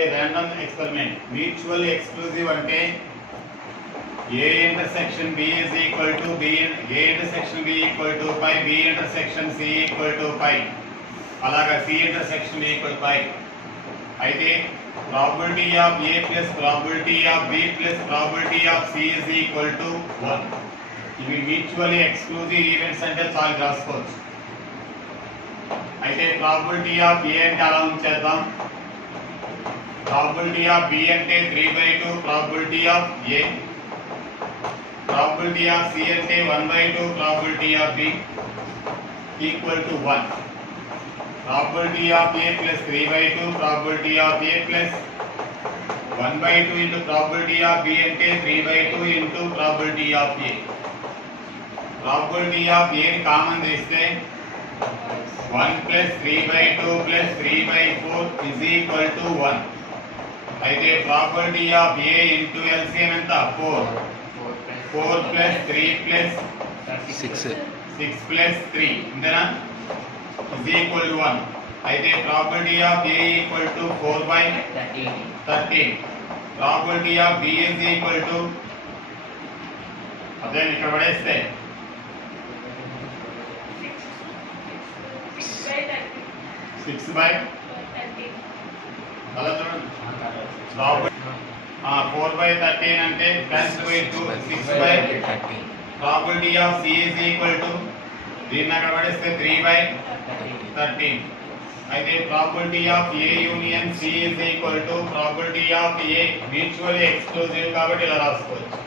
a random experiment. Mutually exclusive ante A intersection B is equal to A intersection B equal to pi, B intersection C equal to pi. అలాగా C intersection B equal to pi. అయితే probability of A plus probability of B plus probability of C is equal to 1. ఇవి mutually exclusive events అంటే చాలా రాసుకోవచ్చు. అయితే probability of A అంటే అలా ఉంచేద్దాం. probability of B అంటే 3/2 probability of A. probability of C అంటే 1/2 probability of B equal to 1. probability of A plus 3/2 probability of A plus 1/2 into probability of B అంటే 3/2 into probability of A. probability of A ని common తీస్తే 1 plus 3/2 plus 3/4 is equal to 1. అయితే probability of A into LCM ఎంత 4 plus 3 plus 6 plus 3 ఇంతేనా is equal to 1. అయితే probability of A equal to 4/13. probability of B is equal to అదే ఇక్కడ పడేస్తే 6/13 అలా చూడండి 4/13 అంటే 10/2 6/13. probability of C is equal to దీన్ని అక్కడ పడేస్తే 3/13. అయితే probability of A union C is equal to probability of A mutually exclusive కాబట్టి ఇలా రాసుకోవచ్చు.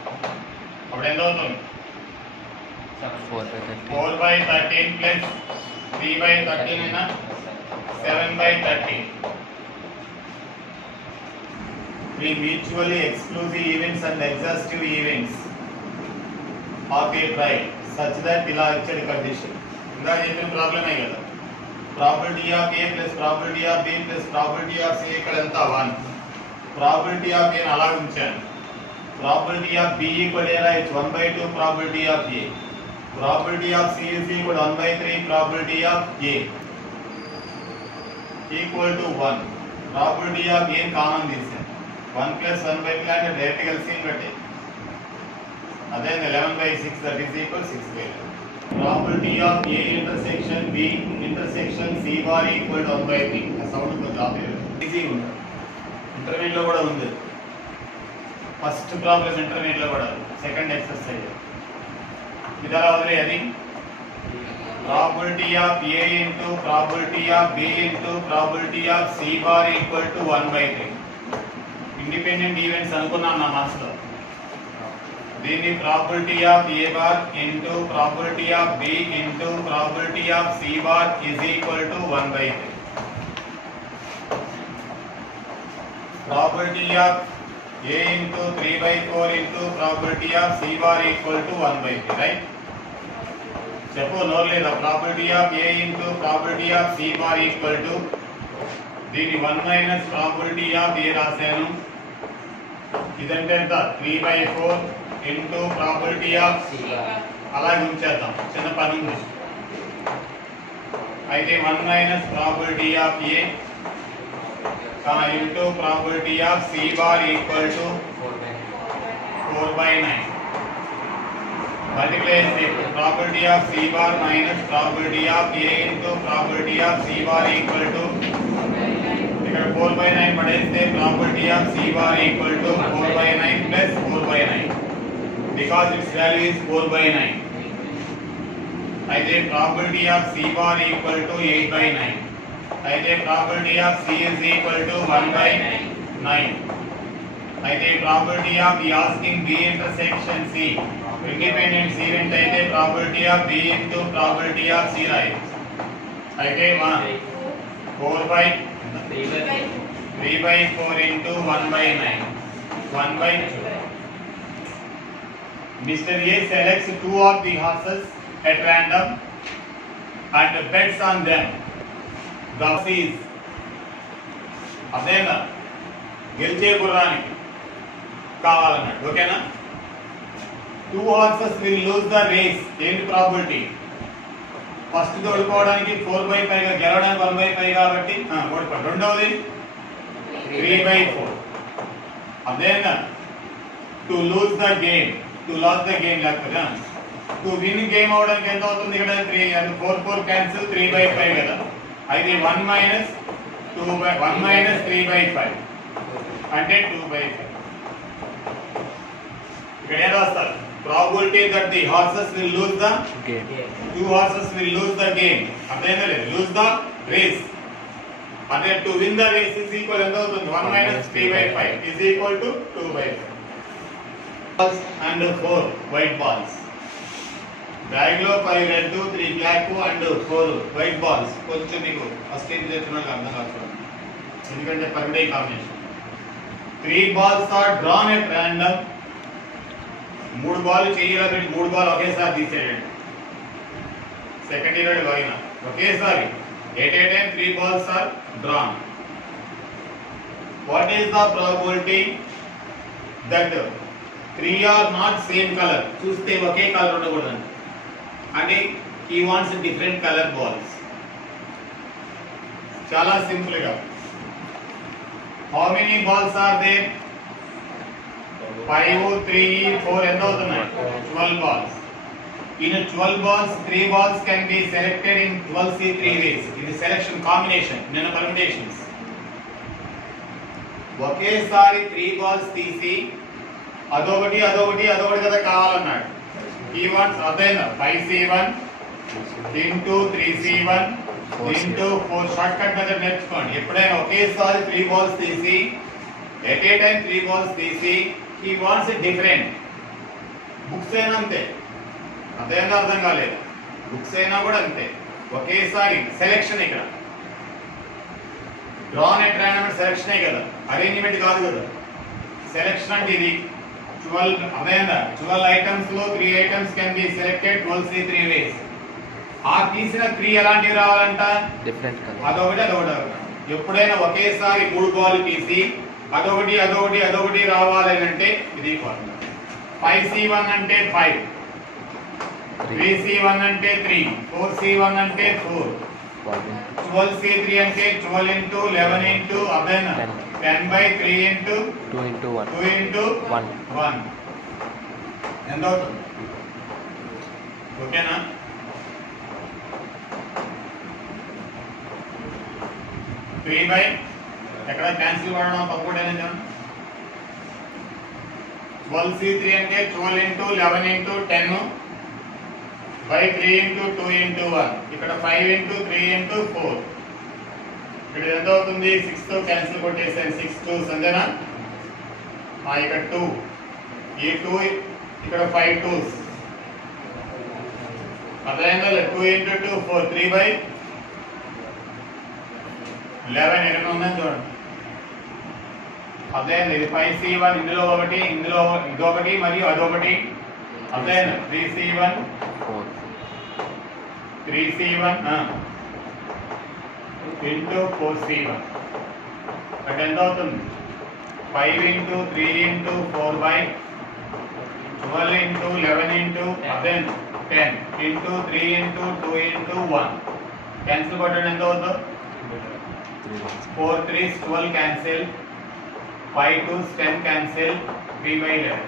అప్పుడు ఎంత అవుతుంది 4/13 plus 3/13 అయినా 7/13. The mutually exclusive events and exhaustive events of a trial such that ఇలా ఇచ్చాడు కండిషన్. ఇంకా చెప్పిన ప్రాబ్లమే కదా. probability of A plus probability of B plus probability of C ఇక్కడ ఎంత 1. probability of A అలా ఉంచాను. probability of B equal to 1/2 probability of A. probability of C is equal to 1/3 probability of A equal to 1. probability of A common తీసాను. 1 plus 1/3 అంటే direct కలిసి బట్టి అదే 11/6 that is equal 6/11. probability of A intersection B intersection C bar equal to 1/3. ఆ sound కొంచెం ఆపేది easy ఉంది. Intermediate లో కూడా ఉంది. ఫస్ట్ ప్రాబ్లం ఇంటర్మీడియట్ లో కూడా సెకండ్ ఎక్సర్సైజ్ ఇది అలా వదిలేది. probability of A into probability of B into probability of C bar equal to 1/3. Independent events అనుకున్నాం నా మనసులో. దీన్ని probability of A bar into probability of B into probability of C bar is equal to 1/3. probability of A into 3/4 into probability of C bar equal to 1/3, right? చెప్పు నోరు లేదా. probability of A into probability of C bar equal to దీన్ని 1 minus probability of A రాశాను. ఇదంటే ఎంత 3/4 into probability of C అలాగే ఉంచేద్దాం. చిన్న పని ఉంది. అయితే 1 minus probability of A into probability of C bar equal to 4/9. multiply probability of C bar minus probability of A into probability of C bar equal to ఇక్కడ 4/9 పడేస్తే probability of C bar equal to 4/9 plus 4/9 because its value is 4/9. అయితే probability of C bar equal to 8/9. అయితే probability of C is equal to 1/9. అయితే probability of B asking B intersection C independent event అయితే probability of B into probability of C right. అయితే 3/4 into 1/9 1/2. Mr. A selects 2 of the horses at random and bets on them. The is అదేనా గెలిచే గుర్రానికి కావాలన్నాడు. ఓకేనా. 2 horses will lose the race. ఏంటి probability? First ఓడిపోవడానికి 4/5 గా, గెలవడానికి 1/5 కాబట్టి ఓడిపోయాడు. రెండవది 3/4. అదేనా to lose the game, to loss the game లేకపోతే టు విన్ గేమ్ అవడానికి ఎంత అవుతుంది ఇక్కడ 3 and 4 క్యాన్సిల్ 3/5 కదా. అయితే 1 మైనస్ 3/5 అంటే 2/5. ఇక్కడ ఏం రాస్తారు? Probability that the horses will lose the game, 2 horses will lose the game. అదేనా లేదు, లూజ్ ద రేస్. అంటే to win the race is equal ఎంత అవుతుంది? 1 minus 3/5 is equal to 2/5. And 4 white balls. Bag లో 5 red 3 black and 4 white balls. కొంచెం మీకు first ఏం చేస్తున్నారు అర్థం కాదు, ఎందుకంటే పర్మిడే combination. 3 balls are drawn at random. 3 ball చెయ్యిలో పెట్టి 3 బాల్ ఒకేసారి తీసేయండి. సెకండ్ ఇయర్ అయినా ఒకేసారి at a time 3 balls are drawn. What is the probability that 3 are not same color? చూస్తే ఒకే కలర్ ఉండకూడదండి. అంటే he wants different color balls. చాలా simple గా how many balls are there? 5 3 4 ఎంత అవుతున్నాయి? 12 balls. In 12 balls 3 balls can be selected in 12C3 ways. ఇది selection combination, నేను permutations. ఒకేసారి 3 balls తీసి అదొకటి కదా కావాలన్నాడు. he wants అదేనా 5C1 into 3C1 into 4 short cut method నేర్చుకోండి. ఎప్పుడైనా ఒకేసారి 3 balls తీసి ఎట్ ఏ టైం 3 balls తీసి he wants it different. Books అయినా అంతే, అదేనా అర్థం కాలేదు. బుక్స్ అయినా కూడా అంతే, ఒకేసారి సెలెక్షన్. ఇక్కడ డ్రాన్ ఎట్ రాండమ్ సెలెక్షనే కదా, అరేంజ్మెంట్ కాదు కదా. సెలెక్షన్ అంటే ఇది 12 అదేనా 12 ఐటమ్స్ లో 3 items can be selected 12C3 ways. ఆ తీసిన 3 ఎలాంటివి రావాలంట? Different colour. అదొకటి. ఎప్పుడైనా ఒకేసారి 3 బాల్ తీసి అదొకటి రావాలి అంటే ఇది ఫార్ములా. 5C1 అంటే 5, 3C1 అంటే 3, 4C1 అంటే 4, 12C3 అంటే 12 into 11 into అదేనా 10/3 into 2 into 1 ఎంత అవుతుంది? ఓకేనా? ఎక్కడ క్యాన్సిల్ పడడం తప్పుడేనా? 12C3 అంటే 12 into 11 into 10 by 3 into 2 into 1. ఇక్కడ 5 into 3 into 4. ఇక్కడ ఎంత అవుతుంది? 6 తో క్యాన్సిల్ కొట్టేసాను. 6 2 అంతేనా? ఇక్కడ 2, ఈ 2 ఇక్కడ 5 2s అదేనా? 2 into 2 4, 3/11 ఎక్కడ ఉందని చూడండి. అదే ఇది 5C1 ఇందులో ఒకటి, ఇందులో ఇదొకటి మరియు అదొకటి. అదే 3C1 into 4C1 అంటే ఎంత అవుతుంది? 5 into 3 into 4/12 into 11 into అదే 10 into 3 into 2 into 1. క్యాన్సిల్ కొట్టండి, ఎంత అవుతుంది? 4 3s 12 cancel, 5 2s 10 cancel, 3/11.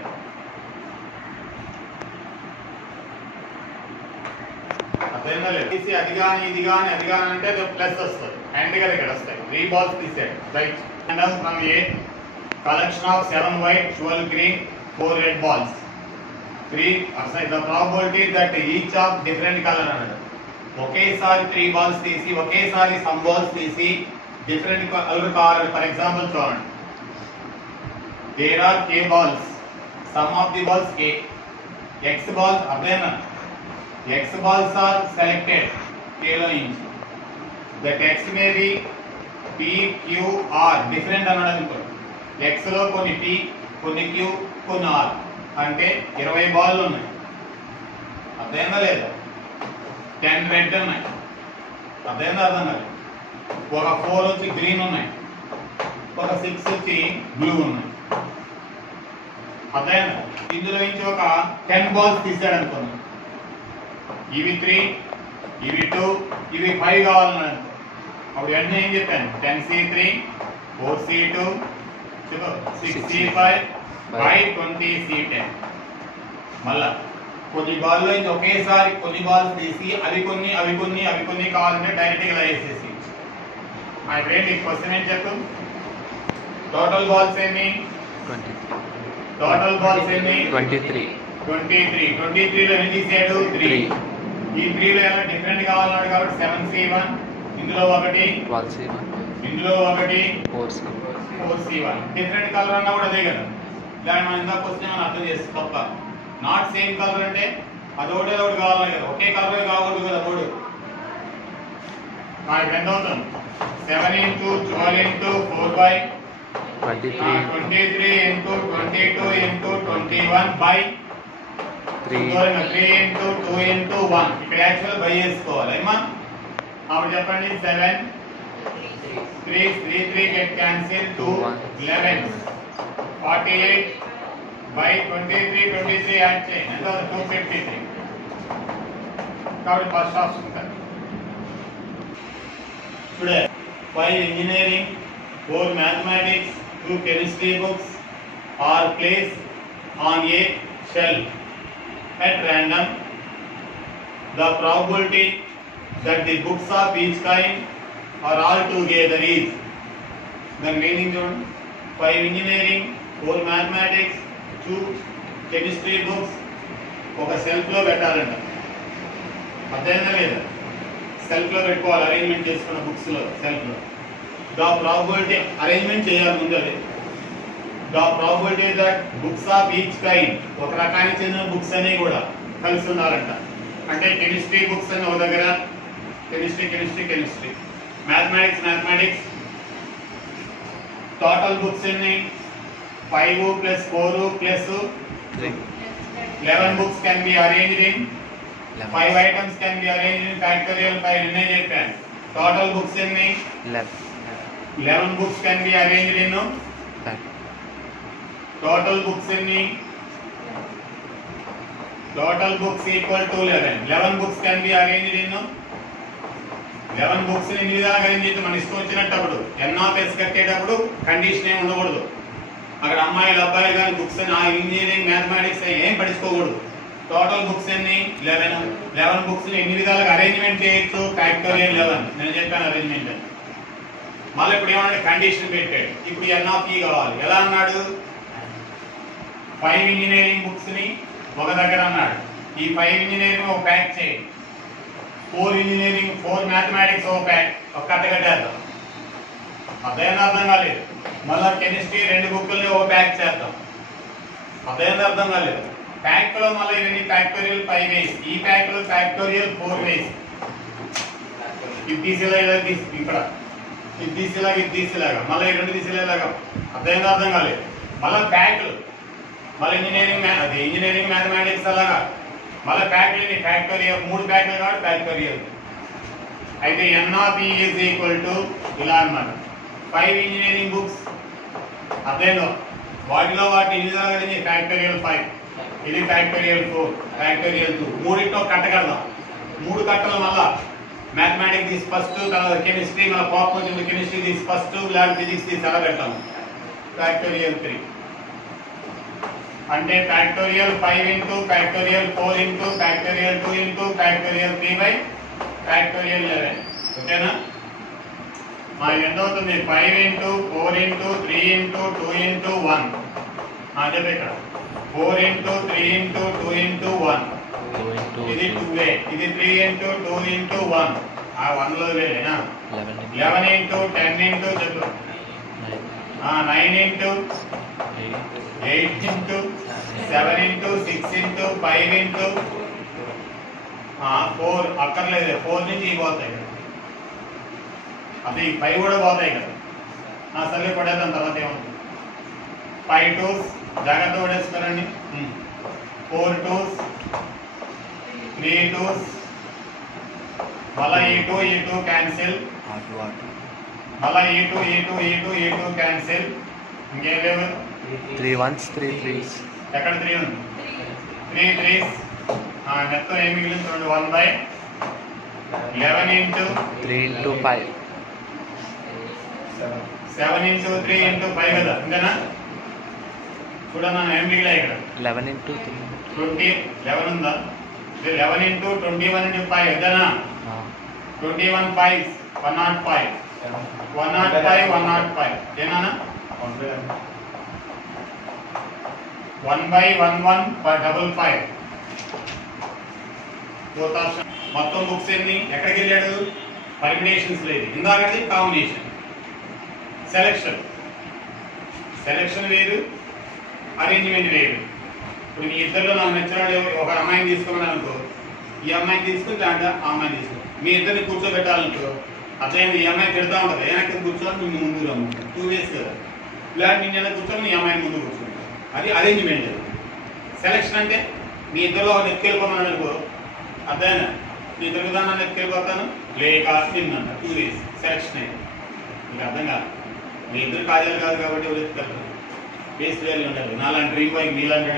అదేనా లేదు. తీసి అది కానీ అంటే ప్లస్ వస్తుంది. అండ్ కదా ఇక్కడ వస్తాయి. 3 balls తీసాడు, right. And from A collection of 7 white 12 green 4 red balls. 3 the probability that each of different color అన్నాడు. ఒకేసారి 3 balls తీసి ఒకేసారి సమ్ balls తీసి డిఫరెంట్ కలర్ కావాలి. ఫర్ ఎగ్జాంపుల్ చూడండి, there are k balls, sum of the balls k, x balls అదేనా x balls are selected k లో నుంచి. that x may be p q r different అన్నాడు అనుకో. x లో కొన్ని p కొన్ని q కొన్ని r అంటే 20 బాల్లు ఉన్నాయి. అదేనా లేదా? 10 రెడ్ ఉన్నాయి. అదేనా అర్థం కాదు. ఒక 4 వచ్చి గ్రీన్ ఉన్నాయి, ఒక 6 వచ్చి బ్లూ ఉన్నాయి. అదేనా? ఇందులో నుంచి ఒక 10 balls తీసాడు అనుకున్నాం. ఇవి 3, ఇవి 2, ఇవి 5 కావాలన్నాను. అప్పుడు వెంటనే ఏం చెప్పాను? 10C3 4C2 चलो 6C5 by 20C10 మళ్ళా కొన్ని బాల్లో ఇది ఒకేసారి కొన్ని బాల్స్ తీసి అవి కొన్ని కావాలంటే డైరెక్ట్ గా ఇలా వేసేసి ఆ ఫ్రెండ్ ఈ క్వశ్చన్ ఏం చెప్పు టోటల్ బాల్స్ ఎన్ని 23 లో ఎన్ని తీసాడు 3 ఈ 3 లో ఎలా డిఫరెంట్ కావాలన్నాడు కాబట్టి 7C1 ఇందులో ఒకటి 12C1 ఇందులో ఒకటి 4C1 డిఫరెంట్ కలర్ అన్నా కూడా అదే కదా దాని మనం ఇందాక క్వశ్చన్ మనం అర్థం చేస్తాం తప్ప నాట్ సేమ్ కలర్ అంటే అదొకటి కావాలి కదా ఒకే కలర్ కావద్దు కదా మూడు మనకి ఎంత అవుతుంది 7 into 12 into 4 by 23 into 22 into 21 by 3 into 2 into 1 ఇక్కడ యాక్చువల్ బై చేసుకోవాలి ఏమా అప్పుడు చెప్పండి 7 3 get cancel 2 11 48 by 23 యాడ్ చేయండి ఎంత 253 కాబట్టి ఫస్ట్ ఆప్షన్ కదా today 5 engineering 4 mathematics 2 chemistry books are placed on a shelf at random the probability that the books of each kind are all together is the meaning is 5 engineering 4 mathematics 2 chemistry books ఒక self లో పెట్టాలంట అర్థమైందా లేదా self లో పెట్టుకోవాలి arrangement చేసుకున్న books లో self లో the probability arrangement చేయాలి ముందు అది the probability that books of each kind ఒక రకానికి చెందిన బుక్స్ అన్ని కూడా కలిసి ఉండాలంట అంటే కెమిస్ట్రీ బుక్స్ అని ఒక దగ్గర కెమిస్ట్రీ మ్యాథమెటిక్స్ టోటల్ బుక్స్ ఎన్ని 5 plus 4 plus 11 books can be arranged in 5 items can be arranged in factorial 5 నిన్నే చెప్పాను టోటల్ బుక్స్ ఎన్ని 11 books can be arranged in total books ఎన్ని total books equal to 11 books can be arranged in 11 books ని ఎన్ని విధాలుగా arrange చేస్తే మన ఇష్టం వచ్చినప్పుడు n(s) కట్టేటప్పుడు కండిషన్ ఏమి ఉండకూడదు అక్కడ అమ్మాయిలు అబ్బాయిలు కానీ బుక్స్ అని ఇంజనీరింగ్ మ్యాథమెటిక్స్ ఏం పట్టించుకోకూడదు టోటల్ బుక్స్ ఎన్ని 11 బుక్స్ ని ఎన్ని విధాలుగా అరేంజ్మెంట్ చేయొచ్చు ఫ్యాక్టోరియల్ 11 నేను చెప్పాను అరేంజ్మెంట్ అని మళ్ళీ ఇప్పుడు ఏమన్నా కండిషన్ పెట్టాడు ఇప్పుడు n(e) కావాలి ఎలా అన్నాడు 5 ఇంజనీరింగ్ బుక్స్ ని ఒక దగ్గర అన్నాడు ఈ 5 ఇంజనీరింగ్ ఒక ప్యాక్ చేయండి 4 ఇంజనీరింగ్ 4 మ్యాథమెటిక్స్ ఒక ప్యాక్ ఒక కట్ట కట్టేద్దాం అదేనా అర్థం కాలేదు మళ్ళా కెమిస్ట్రీ 2 బుక్కుల్ని ఒక ప్యాక్ చేద్దాం అదేనా అర్థం కాలేదు ప్యాక్ లో మళ్ళీ ఇవన్నీ ఫ్యాక్టోరియల్ 5 వేస్ ఈ ప్యాక్ లో ఫ్యాక్టోరియల్ 4 వేస్ ఇది తీసేలాగా ఇక్కడ ఇది తీసేలాగా మళ్ళీ 2 తీసేలాగా అదేనా అర్థం కాలేదు మళ్ళీ ప్యాక్లు మళ్ళీ ఇంజనీరింగ్ మ్యాథమెటిక్స్ అలాగా మళ్ళీ ప్యాక్లు ఫ్యాక్టోరియల్ 3 ప్యాక్లు కాబట్టి ఫ్యాక్టోరియల్ అయితే n(e) is equal to ఇలా అన్నమాట 5 ఇంజనీరింగ్ బుక్స్ అదేనో వాటిలో ఇన్ని ఫ్యాక్టోరియల్ 5 ఇది ఫ్యాక్టోరియల్ 4 ఫ్యాక్టోరియల్ 2 మూడింటితో కట్ట కడదాం 3 కట్టలు మళ్ళా మ్యాథమెటిక్స్ తీసి ఫస్ట్ తర్వాత కెమిస్ట్రీ మళ్ళీ పాపులర్ కెమిస్ట్రీ తీసి ఫస్ట్ ల్యాబ్ ఫిజిక్స్ తీసి అలా పెడతాము ఫ్యాక్టోరియల్ 3 అంటే factorial 5 into factorial 4 into factorial 2 into factorial 3 by factorial 11 ఓకేనా మనకి ఎంత అవుతుంది 5 into 4 into 3 into 2 into 1 చెప్పే ఇక్కడ 4 into 3 into 2 into 1 ఇది 2a ఇది 3 into 2 into 1 ఆ 1 లో వేలేనా 11 into 10 into చెప్పు 9 into 8 into 7 into 6 into 5 into 4 అక్కర్లేదు 4 నుంచి పోతాయి కదా అది 5 కూడా పోతాయి కదా సర్లే పడేదాం తర్వాత ఏముంటుంది 5 2s జాగ్రత్త పడేసుకోరండి 4 2s 3 2s మళ్ళీ ఈ 2 క్యాన్సిల్ మళ్ళీ ఈ 2 క్యాన్సిల్ ఇంకేం లేవు 3 1s 3 3s ఎక్కడ 3 ఉంది 3 3s మొత్తం ఏం మిగిలింది 1 by 11 into 3 into 5 7 into 3 into 5 కదా అంతేనా చూడన్నా ఏం మిగిలా ఇక్కడ 11 into 3. 20 11 ఉందా 11 into 21 into 5 ఎంతనా 21 5 105 105 ఏనా 1 by 11 per double 5 fourth option మొత్తం బుక్స్ ఎన్ని ఎక్కడికి వెళ్ళాడు పర్మినేషన్స్ లేదు ఇందాకది కాంబినేషన్ సెలెక్షన్ వేరు అరేంజ్మెంట్ వేరు ఇప్పుడు మీ ఇద్దరిలో నాకు నచ్చిన ఒక అమ్మాయిని తీసుకోమని అనుకో ఈ అమ్మాయిని తీసుకుని లేదంటే ఆ అమ్మాయిని తీసుకో మీ ఇద్దరిని కూర్చోబెట్టాలనుకో అట్లయింది ఈ అమ్మాయి తిడతా ఉంటుంది వెనక్కి కూర్చోని నువ్వు ముందు రమ్ము 2 ways కదా ఇలాంటి నేను వెనక్కి కూర్చొని నీ అమ్మాయిని ముందు కూర్చోండి అది అరేంజ్మెంట్ సెలెక్షన్ అంటే మీ ఇద్దరిలో నెక్కెళ్ళిపోమని అనుకో అర్థమైనా మీ ఇద్దరు దాన్ని నెక్కెళ్ళిపోతాను లేక నిన్నంట 2 ways సెలెక్షన్ అయితే మీకు అర్థం కాదు మీ ఇద్దరు కార్యాలు కాదు కాబట్టి ఎవరు ఎత్తుకెళ్తారు బేస్ వేలు ఉంటారు నాలాంటి డ్రీమ్ బాయ్కి నీలాంటి